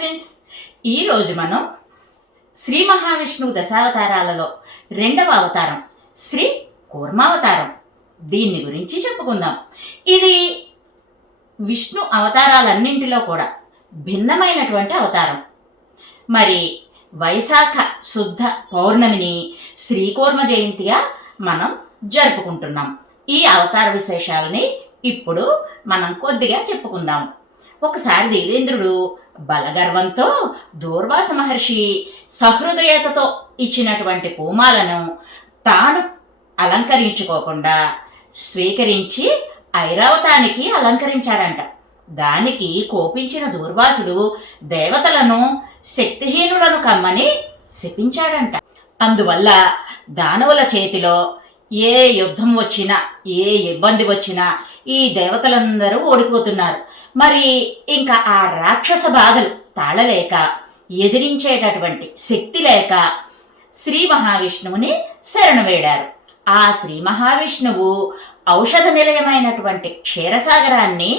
Friends, ఈరోజు మనం శ్రీ మహావిష్ణువు దశావతారాలలో రెండవ అవతారం శ్రీ కూర్మావతారం దీన్ని గురించి చెప్పుకుందాం. ఇది విష్ణు అవతారాలన్నింటిలో కూడా భిన్నమైనటువంటి అవతారం. మరి వైశాఖ శుద్ధ పౌర్ణమిని శ్రీకూర్మ జయంతిగా మనం జరుపుకుంటున్నాం. ఈ అవతార విశేషాలని ఇప్పుడు మనం కొద్దిగా చెప్పుకుందాం. ఒకసారి దేవేంద్రుడు బలగర్వంతో దూర్వాస మహర్షి సహృదయతతో ఇచ్చినటువంటి పూమాలను తాను అలంకరించుకోకుండా స్వీకరించి ఐరావతానికి అలంకరించాడంట. దానికి కోపించిన దూర్వాసుడు దేవతలను శక్తిహీనులను కమ్మని శపించాడంట. అందువల్ల దానవుల చేతిలో ఏ యుద్ధం వచ్చినా ఏ ఇబ్బంది వచ్చినా ఈ దేవతలందరూ ఓడిపోతున్నారు. మరి ఇంకా ఆ రాక్షస బాధలు తాళలేక ఎదిరించేటటువంటి శక్తి లేక శ్రీ మహావిష్ణువుని శరణు వేడారు. ఆ శ్రీ మహావిష్ణువు ఔషధ నిలయమైనటువంటి క్షీరసాగరాన్ని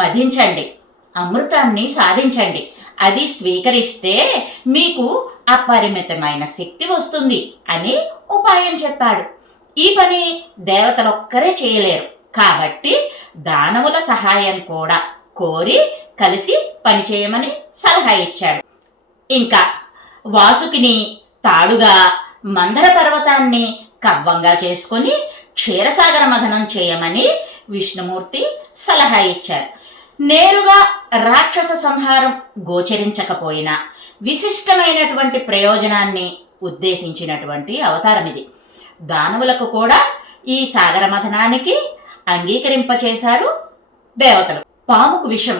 మధించండి, అమృతాన్ని సాధించండి, అది స్వీకరిస్తే మీకు అపరిమితమైన శక్తి వస్తుంది అని ఉపాయం చెప్పాడు. ఈ పని దేవతలొక్కరే చేయలేరు కాబట్టి దానవుల సహాయం కూడా కోరి కలిసి పనిచేయమని సలహా ఇచ్చాడు. ఇంకా వాసుకిని తాడుగా మందర పర్వతాన్ని కవ్వంగా చేసుకొని క్షీరసాగర మథనం చేయమని విష్ణుమూర్తి సలహా ఇచ్చారు. నేరుగా రాక్షస సంహారం గోచరించకపోయినా విశిష్టమైనటువంటి ప్రయోజనాన్ని ఉద్దేశించినటువంటి అవతారం ఇది. దానవులకు కూడా ఈ సాగర మథనానికి అంగీకరింపచేశారు దేవతలు. పాముకు విషం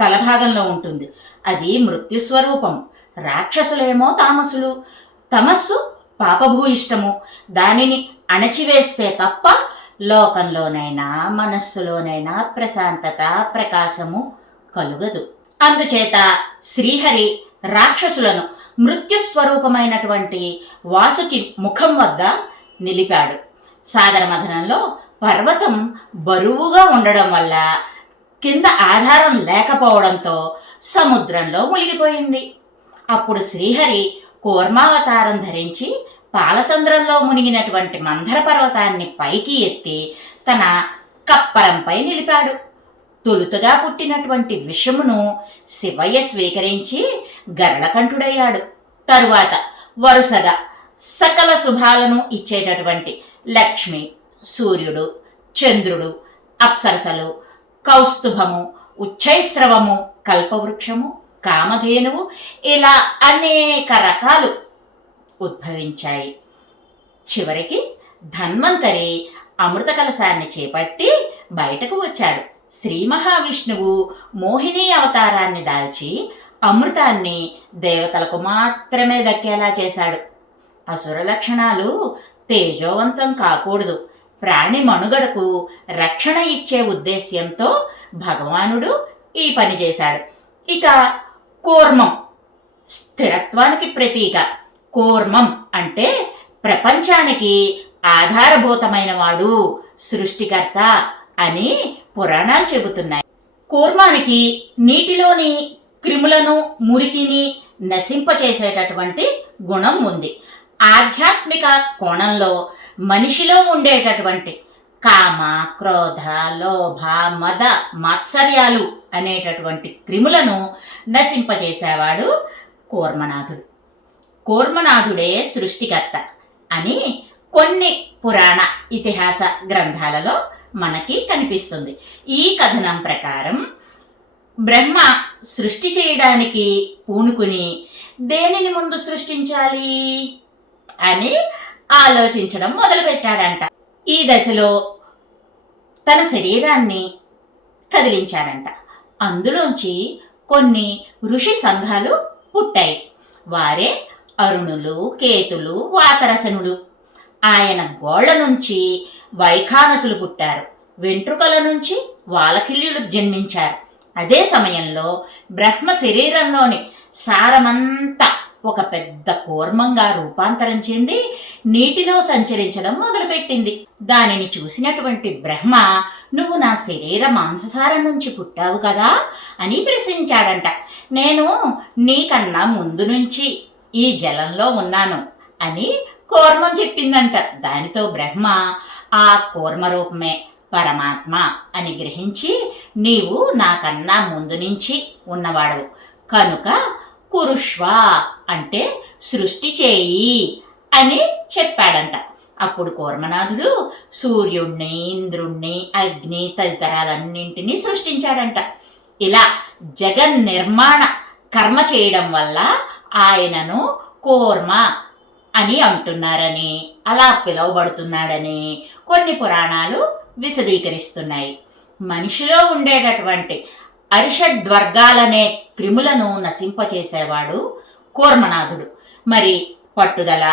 తలభాగంలో ఉంటుంది, అది మృత్యుస్వరూపం. రాక్షసులేమో తామసులు, తమస్సు పాపభూయిష్టము. దానిని అణచివేస్తే తప్ప లోకంలోనైనా మనస్సులోనైనా ప్రశాంతత ప్రకాశము కలుగదు. అందుచేత శ్రీహరి రాక్షసులను మృత్యుస్వరూపమైనటువంటి వాసుకి ముఖం వద్ద నిలిపాడు. సాగర మథనంలో పర్వతం బరువుగా ఉండడం వల్ల కింద ఆధారం లేకపోవడంతో సముద్రంలో మునిగిపోయింది. అప్పుడు శ్రీహరి కూర్మావతారం ధరించి పాలసంద్రంలో మునిగినటువంటి మందర పర్వతాన్ని పైకి ఎత్తి తన కప్పరంపై నిలిపాడు. తొలుతగా పుట్టినటువంటి విషమును శివయ్య స్వీకరించి గరళకంఠుడయ్యాడు. తరువాత వరుసగా సకల శుభాలను ఇచ్చేటటువంటి లక్ష్మి, సూర్యుడు, చంద్రుడు, అప్సరసలు, కౌస్తుభము, ఉచ్చైస్రవము, కల్పవృక్షము, కామధేనువు ఇలా అనేక రకాలు ఉద్భవించాయి. చివరికి ధన్వంతరి అమృత కలశాన్ని చేపట్టి బయటకు వచ్చాడు. శ్రీ మహావిష్ణువు మోహిని అవతారాన్ని దాల్చి అమృతాన్ని దేవతలకు మాత్రమే దక్కేలా చేశాడు. అసుర లక్షణాలు తేజోవంతం కాకూడదు, ప్రాణి మనుగడకు రక్షణ ఇచ్చే ఉద్దేశ్యంతో భగవానుడు ఈ పని చేశాడు. ఇక కూర్మం స్థిరత్వానికి ప్రతీక. కూర్మం అంటే ప్రపంచానికి ఆధారభూతమైన వాడు, సృష్టికర్త అని పురాణాలు చెబుతున్నాయి. కూర్మానికి నీటిలోని క్రిములను మురికిని నశింపచేసేటటువంటి గుణం ఉంది. ఆధ్యాత్మిక కోణంలో మనిషిలో ఉండేటటువంటి కామ, క్రోధ, లోభ, మద, మాత్సర్యాలు అనేటటువంటి క్రిములను నశింపచేసేవాడు కూర్మనాథుడు. కూర్మనాథుడే సృష్టికర్త అని కొన్ని పురాణ ఇతిహాస గ్రంథాలలో మనకి కనిపిస్తుంది. ఈ కథనం ప్రకారం బ్రహ్మ సృష్టి చేయడానికి పూనుకుని దేనిని ముందు సృష్టించాలి అని ఆలోచించడం మొదలుపెట్టాడంట. ఈ దశలో తన శరీరాన్ని కదిలించాడంట. అందులోంచి కొన్ని ఋషి సంఘాలు పుట్టాయి. వారే అరుణులు, కేతులు, వాతరసనులు. ఆయన గోళ్ల నుంచి వైఖానసులు పుట్టారు. వెంట్రుకల నుంచి వాలకిల్యులు జన్మించారు. అదే సమయంలో బ్రహ్మ శరీరంలోని సారమంతా ఒక పెద్ద కూర్మంగా రూపాంతరం చెంది నీటిలో సంచరించడం మొదలుపెట్టింది. దానిని చూసినటువంటి బ్రహ్మ నువ్వు నా శరీర మాంససారం నుంచి పుట్టావు కదా అని ప్రశ్నించాడంట. నేను నీకన్నా ముందు నుంచి ఈ జలంలో ఉన్నాను అని కూర్మం చెప్పిందంట. దానితో బ్రహ్మ ఆ కూర్మ రూపమే పరమాత్మ అని గ్రహించి, నీవు నాకన్నా ముందు నుంచి ఉన్నవాడు కనుక కురుష్వ అంటే సృష్టి చేయి అని చెప్పాడంట. అప్పుడు కూర్మనాథుడు సూర్యుణ్ణి, ఇంద్రుణ్ణి, అగ్ని తదితరాలన్నింటినీ సృష్టించాడంట. ఇలా జగన్ నిర్మాణ కర్మ చేయడం వల్ల ఆయనను కూర్మ అని అంటున్నారని, అలా పిలువబడుతున్నాడని కొన్ని పురాణాలు విశదీకరిస్తున్నాయి. మనిషిలో ఉండేటటువంటి అరిషడ్వర్గాలనే క్రిములను నశింపచేసేవాడు కూర్మనాథుడు. మరి పట్టుదల,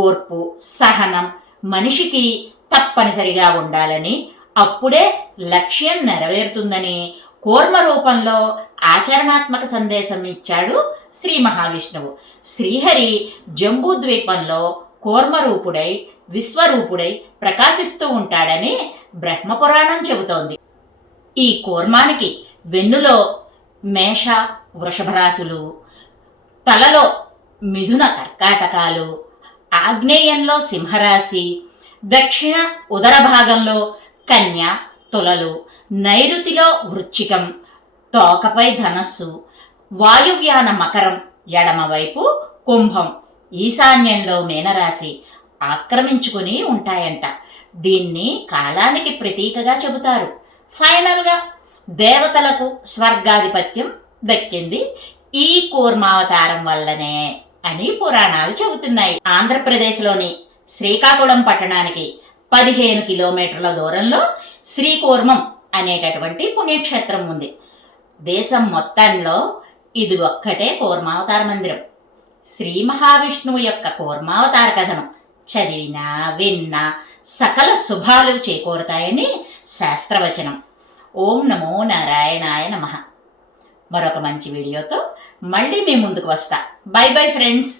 ఓర్పు, సహనం మనిషికి తప్పనిసరిగా ఉండాలని, అప్పుడే లక్ష్యం నెరవేరుతుందని కూర్మ రూపంలో ఆచరణాత్మక సందేశం ఇచ్చాడు శ్రీ మహావిష్ణువు. శ్రీహరి జంబూద్వీపంలో కూర్మరూపుడై విశ్వరూపుడై ప్రకాశిస్తూ ఉంటాడని బ్రహ్మపురాణం చెబుతోంది. ఈ కూర్మానికి వెన్నులో మేష వృషభరాశులు, తలలో మిథున కర్కాటకాలు, ఆగ్నేయంలో సింహరాశి, దక్షిణ ఉదర భాగంలో కన్య తులలు, నైరుతిలో వృశ్చికం, తోకపై ధనస్సు, వాయువ్యాన మకరం, ఎడమవైపు కుంభం, ఈశాన్యంలో మీనరాశి ఆక్రమించుకుని ఉంటాయంట. దీన్ని కాలానికి ప్రతీకగా చెబుతారు. ఫైనల్గా దేవతలకు స్వర్గాధిపత్యం దక్కింది ఈ కూర్మావతారం వల్లనే అని పురాణాలు చెబుతున్నాయి. ఆంధ్రప్రదేశ్లోని శ్రీకాకుళం పట్టణానికి 15 కిలోమీటర్ల దూరంలో శ్రీకూర్మం అనేటటువంటి పుణ్యక్షేత్రం ఉంది. దేశం మొత్తంలో ఇది ఒక్కటే కూర్మావతార మందిరం. శ్రీ మహావిష్ణువు యొక్క కూర్మావతార కథను చదివినా విన్నా సకల శుభాలు చేకూరుతాయని శాస్త్రవచనం. ఓం నమో నారాయణాయ నమః. మరొక మంచి వీడియోతో మళ్ళీ మీ ముందుకు వస్తా. By bye friends.